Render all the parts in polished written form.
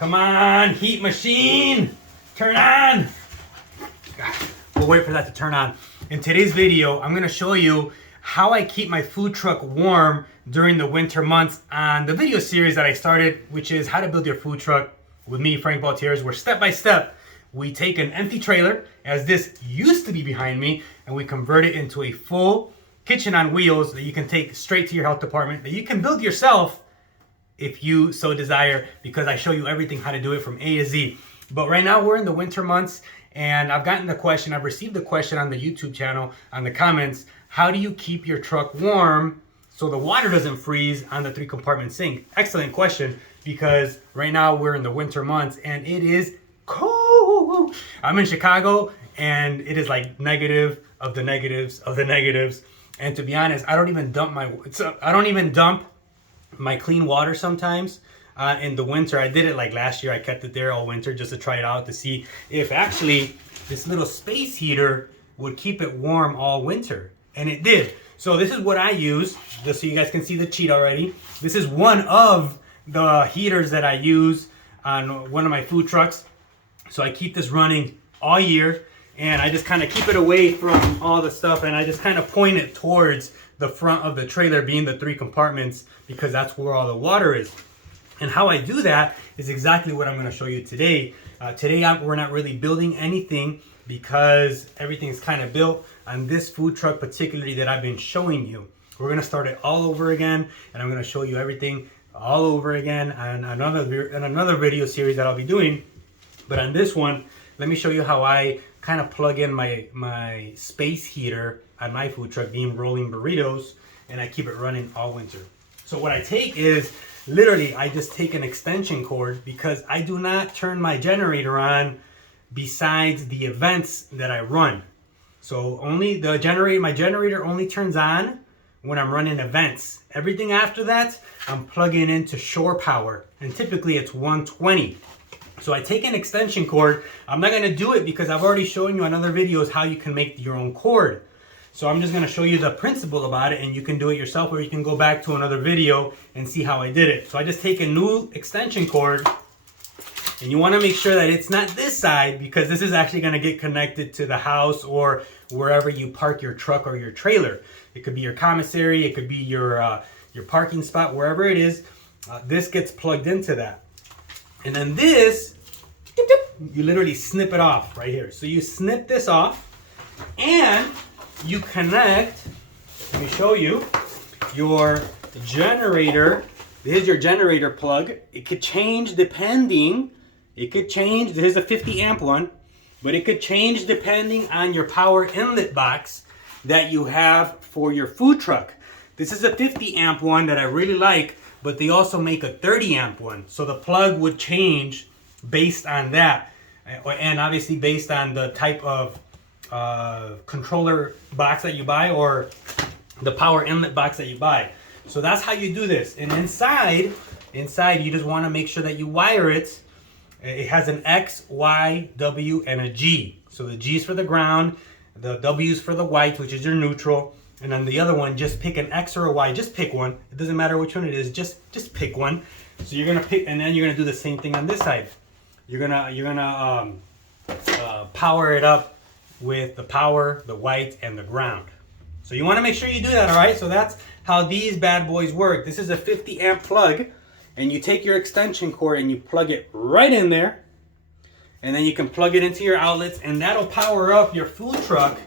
Come on, heat machine, turn on. We'll wait for that to turn on. In today's video, I'm gonna show you how I keep my food truck warm during the winter months on the video series that I started, which is how to build your food truck with me, Frank Baltierrez, where step by step, we take an empty trailer, as this used to be behind me, and we convert it into a full kitchen on wheels that you can take straight to your health department, that you can build yourself if you so desire, because I show you everything how to do it from A to Z. But right now we're in the winter months, and I've received the question on the YouTube channel, on the comments, how do you keep your truck warm so the water doesn't freeze on the 3-compartment sink? Excellent question, because right now we're in the winter months and it is cold. I'm in Chicago and it is like negative of the negatives of the negatives. And to be honest, I don't even dump my clean water sometimes in the winter. I did it like last year. I kept it there all winter just to try it out to see if actually this little space heater would keep it warm all winter. And it did. So this is what I use, just so you guys can see the cheat already. This is one of the heaters that I use on one of my food trucks. So I keep this running all year, and I just kind of keep it away from all the stuff, and I just kind of point it towards the front of the trailer, being the 3 compartments, because that's where all the water is. And how I do that is exactly what I'm going to show you today. We're not really building anything because everything's kind of built on this food truck particularly that I've been showing you. We're going to start it all over again, and I'm going to show you everything all over again on another video series that I'll be doing. But on this one, let me show you how I kind of plug in my space heater on my food truck, being rolling burritos, and I keep it running all winter. So what I take is, literally, I just take an extension cord, because I do not turn my generator on besides the events that I run. So only my generator only turns on when I'm running events. Everything after that, I'm plugging into shore power, and typically it's 120. So I take an extension cord. I'm not going to do it because I've already shown you on other videos how you can make your own cord. So I'm just going to show you the principle about it, and you can do it yourself, or you can go back to another video and see how I did it. So I just take a new extension cord, and you want to make sure that it's not this side, because this is actually going to get connected to the house or wherever you park your truck or your trailer. It could be your commissary, it could be your parking spot, wherever it is. This gets plugged into that. And then this, you literally snip it off right here. So you snip this off, and you connect, let me show you, your generator. This is your generator plug. It could change depending, this is a 50 amp one, but it could change depending on your power inlet box that you have for your food truck. This is a 50 amp one that I really like, but they also make a 30 amp one. So the plug would change based on that. And obviously based on the type of controller box that you buy, or the power inlet box that you buy. So that's how you do this. And inside you just want to make sure that you wire it. It has an X, Y, W, and a G. So the G is for the ground, the W is for the white, which is your neutral. And then the other one, just pick an X or a Y. Just pick one. It doesn't matter which one it is. Just pick one. So you're gonna pick, and then you're gonna do the same thing on this side. You're gonna power it up with the power, the white, and the ground. So you want to make sure you do that. All right. So that's how these bad boys work. This is a 50 amp plug, and you take your extension cord and you plug it right in there, and then you can plug it into your outlets, and that'll power up your food truck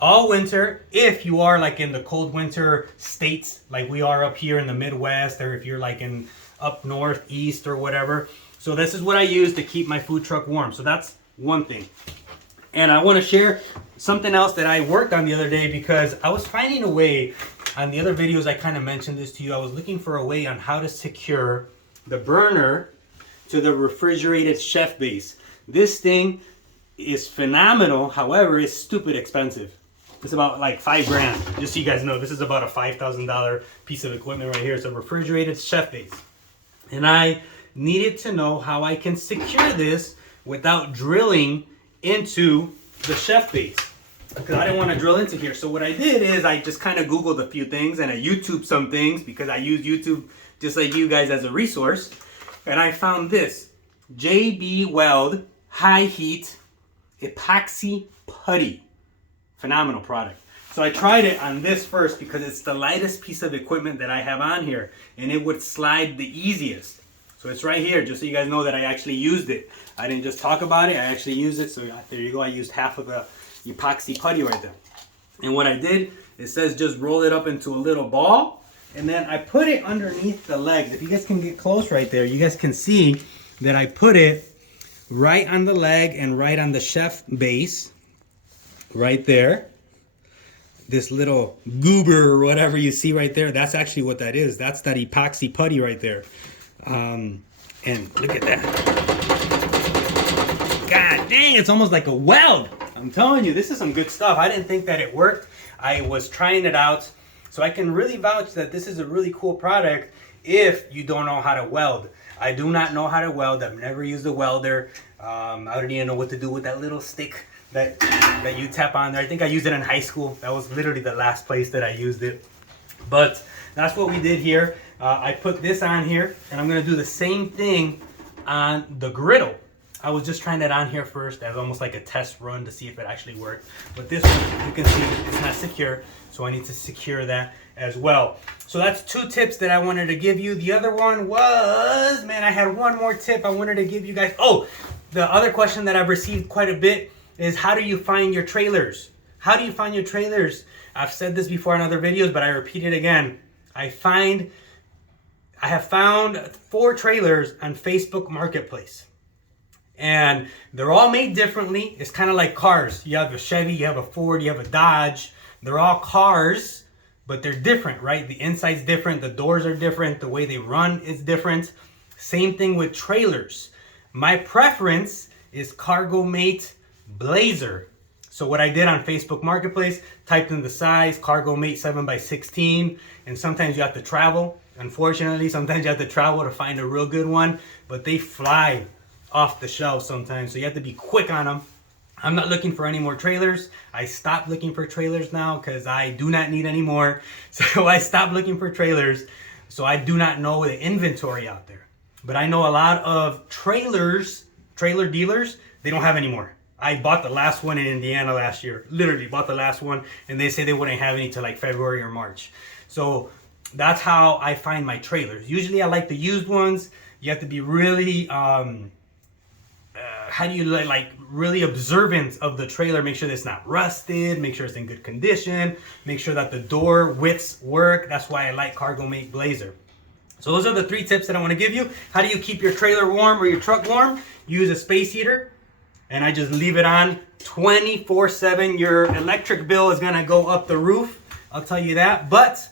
all winter, if you are like in the cold winter states like we are up here in the Midwest, or if you're like in up north, east, or whatever. So this is what I use to keep my food truck warm. So that's one thing. And I want to share something else that I worked on the other day, because I was finding a way, on the other videos I kind of mentioned this to you, I was looking for a way on how to secure the burner to the refrigerated chef base. This thing is phenomenal, however, it's stupid expensive. It's about like $5,000. Just so you guys know, this is about a $5,000 piece of equipment right here. It's a refrigerated chef base. And I needed to know how I can secure this without drilling into the chef base, because I didn't want to drill into here. So what I did is I just kind of Googled a few things, and I YouTubed some things, because I use YouTube just like you guys as a resource. And I found this. JB Weld High Heat Epoxy Putty. Phenomenal product. So I tried it on this first because it's the lightest piece of equipment that I have on here, and it would slide the easiest. So it's right here, just so you guys know that I actually used it. I didn't just talk about it, I actually used it. So there you go, I used half of the epoxy putty right there. And what I did, it says just roll it up into a little ball, and then I put it underneath the legs. If you guys can get close right there, you guys can see that I put it right on the leg and right on the chef base, right there. This little goober or whatever you see right there, that's actually what that is. That's that epoxy putty right there. And look at that. God dang, it's almost like a weld. I'm telling you, this is some good stuff. I didn't think that it worked. I was trying it out. So I can really vouch that this is a really cool product if you don't know how to weld. I do not know how to weld. I've never used a welder. I don't even know what to do with that little stick that you tap on there. I think I used it in high school. That was literally the last place that I used it. But that's what we did here. I put this on here, and I'm gonna do the same thing on the griddle. I was just trying that on here first as almost like a test run to see if it actually worked. But this one, you can see it's not secure, so I need to secure that as well. So that's 2 tips that I wanted to give you. The other one was, man, I had one more tip I wanted to give you guys. Oh, the other question that I've received quite a bit is, how do you find your trailers? How do you find your trailers? I've said this before in other videos, but I repeat it again. I have found 4 trailers on Facebook Marketplace. And they're all made differently. It's kind of like cars. You have a Chevy, you have a Ford, you have a Dodge. They're all cars, but they're different, right? The inside's different, the doors are different, the way they run is different. Same thing with trailers. My preference is Cargo Mate Blazer. So what I did on Facebook Marketplace, typed in the size, Cargo Mate 7x16, and sometimes you have to travel. Unfortunately, sometimes you have to travel to find a real good one, but they fly off the shelf sometimes, so you have to be quick on them. I'm not looking for any more trailers. I stopped looking for trailers now because I do not need any more. So I stopped looking for trailers. So I do not know the inventory out there. But I know a lot of trailer dealers, they don't have any more. I bought the last one in Indiana last year. Literally bought the last one, and they say they wouldn't have any till like February or March. So that's how I find my trailers. Usually I like the used ones. You have to be really really observant of the trailer. Make sure that it's not rusted, make sure it's in good condition, make sure that the door widths work. That's why I like Cargo Mate Blazer. So those are the 3 tips that I want to give you. How do you keep your trailer warm or your truck warm? Use a space heater, and I just leave it on 24/7. Your electric bill is gonna go up the roof, I'll tell you that, but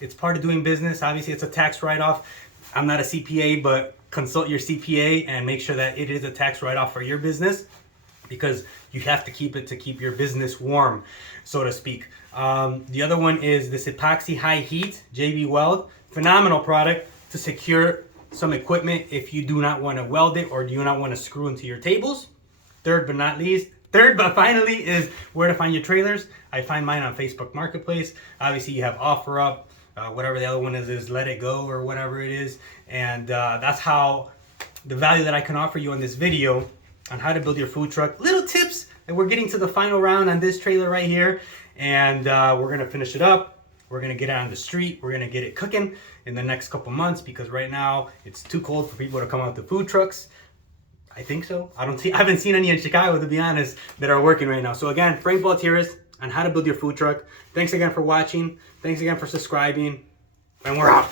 it's part of doing business. Obviously it's a tax write-off. I'm not a CPA, but consult your CPA and make sure that it is a tax write-off for your business, because you have to keep it to keep your business warm, so to speak. The other one is this Epoxy High Heat JB Weld. Phenomenal product to secure some equipment if you do not want to weld it or do you not want to screw into your tables. Third but finally is where to find your trailers. I find mine on Facebook Marketplace. Obviously you have OfferUp, whatever the other one is Let It Go or whatever it is. And that's how the value that I can offer you in this video on how to build your food truck. Little tips, and we're getting to the final round on this trailer right here. And we're going to finish it up. We're going to get it on the street. We're going to get it cooking in the next couple months, because right now it's too cold for people to come out to food trucks. I think so. I haven't seen any in Chicago, to be honest, that are working right now. So again, Frank Baltierrez on how to build your food truck. Thanks again for watching. Thanks again for subscribing. And we're out.